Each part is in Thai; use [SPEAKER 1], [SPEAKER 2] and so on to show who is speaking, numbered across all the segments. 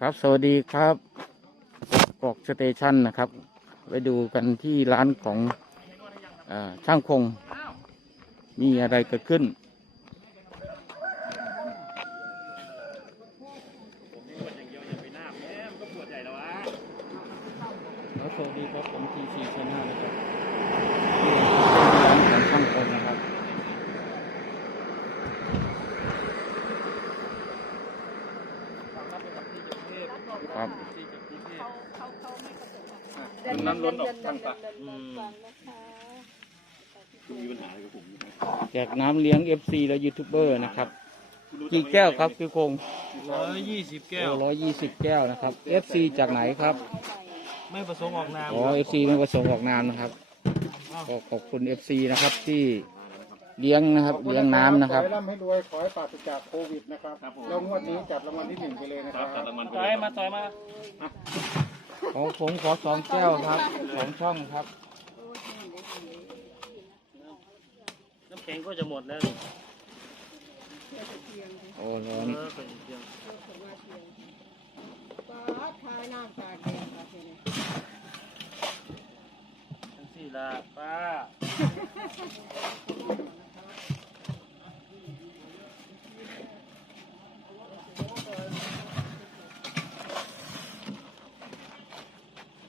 [SPEAKER 1] ครับ สวัสดีครับกอกสเตชันนะครับ ไปดูกันที่ร้านของอช่างคง มีอะไรเกิดขึ้น สวัสดีครับ ผมทีซีชนะนะครับที่ร้านของช่างคงนะครับ ครับ
[SPEAKER 2] น้ำล้นออกทางปาก
[SPEAKER 1] แจกน้ำเลี้ยง FC และยูทูบเบอร์นะครับกี่แก้วครับคือคง
[SPEAKER 2] ร้อยยี่สิบแก้ว
[SPEAKER 1] ร้อยยี่สิบแก้วนะครับ FC จากไหนครับ
[SPEAKER 2] ไม่ประสงค์ออกนาม
[SPEAKER 1] อ๋อ FC ไม่ประสงค์ออกนามนะครับก็ขอบคุณ FC นะครับที่เลี้ยงนะครับ เลี้ยงน้ำนะครับ
[SPEAKER 3] ขอให้ร่ำให้รวย ขอให้ปราศจากโควิดนะครับ แล้วงวดนี้จับรางวัลที่หนึ่งไปเลยนะครับ
[SPEAKER 2] ต่อยมาต่อยมา
[SPEAKER 1] ขอผมขอสองแก้วครับสองช่องครับ
[SPEAKER 2] น้ำแข็งก็จะหมดแล้ว
[SPEAKER 1] โอ้ร้อ
[SPEAKER 2] เอนอเป็นเพียงทั้งสี่ละป้า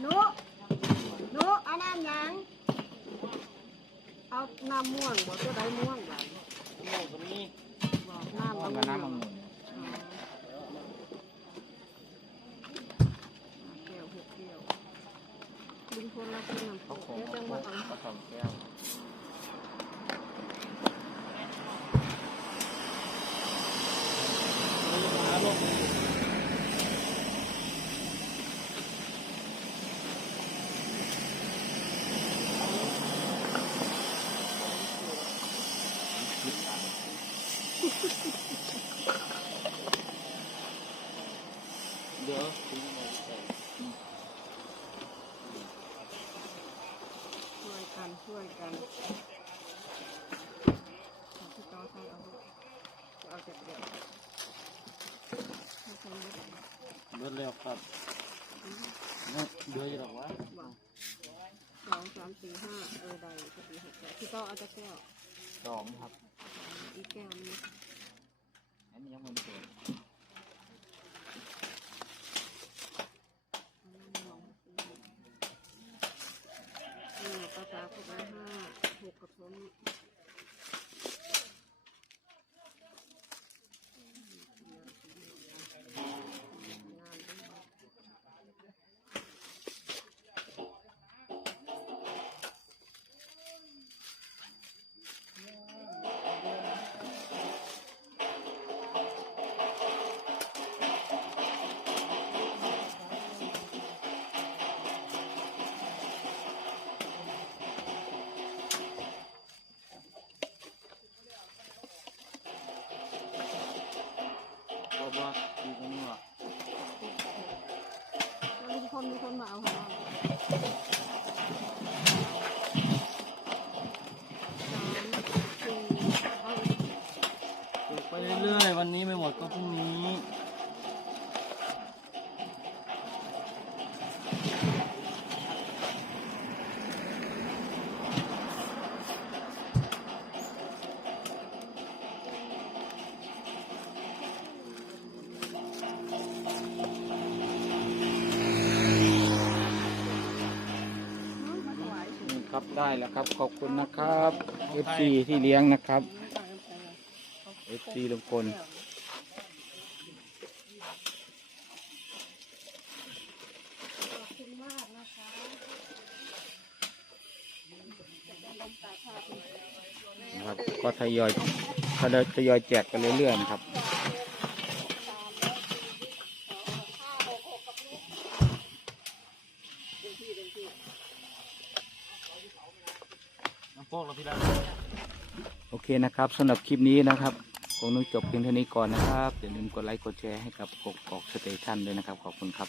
[SPEAKER 4] หนูหนูเอาน้ำหยัง เอาน้ำม่วงบ่ตัวใดม่วงบ่
[SPEAKER 2] โม่ตรงนี้
[SPEAKER 4] บ่น้ำ
[SPEAKER 1] เอา
[SPEAKER 4] มะ
[SPEAKER 1] มาน้ำมัง
[SPEAKER 4] ม่วง
[SPEAKER 1] มุน
[SPEAKER 4] แก้วหกแก้วดึง คนละคนน้ำ
[SPEAKER 1] เขา
[SPEAKER 4] โข
[SPEAKER 1] คง
[SPEAKER 4] เดี๋ยวจัง
[SPEAKER 1] เขา
[SPEAKER 4] ว่าเอา
[SPEAKER 1] สองแก้ว
[SPEAKER 2] หาลง
[SPEAKER 1] เดี๋ยว
[SPEAKER 4] ช่ วยกันช่วยกันเอาที่ต่อใส่เอาลูกเอาจากเดียวให้ใส่เยอะ
[SPEAKER 2] เบิดแล้วครับเดือยหรอวะ
[SPEAKER 4] บ่สองสามสี่ห้าเออได้ก็ดีหกแก้วที่ต่อเอาจากแก้ว
[SPEAKER 1] สองครับ
[SPEAKER 4] อีกแก้วนึง
[SPEAKER 1] อันนี้ยังไม่ได้เปิด
[SPEAKER 4] สาษาพวกละห้าหกกับ
[SPEAKER 2] สอง มาดีกันนี่ว่ะ
[SPEAKER 4] แล้วมีคนมีคนมาเอาของ
[SPEAKER 2] ไปเรื่อยๆวันนี้ไม่หมดก็พรุ่งนี้
[SPEAKER 1] ได้แล้วครับ ขอบคุณนะครับ FC ที่เลี้ยงนะครับ FC ลุงพล
[SPEAKER 4] ขอบคุณมากนะค
[SPEAKER 1] นะครับ ก็ทยอยทยอยแจกกันเรื่อยๆนะครับ
[SPEAKER 2] น้ำโป๊ กเราพี่ดา
[SPEAKER 1] นะครับสำหรับคลิปนี้นะครับคงต้องจบเพียงเท่านี้ก่อนนะครับอย่าลืมกดไลค์กดแชร์ให้กับกกอกสเตชันด้วยนะครับ ขอบคุณครับ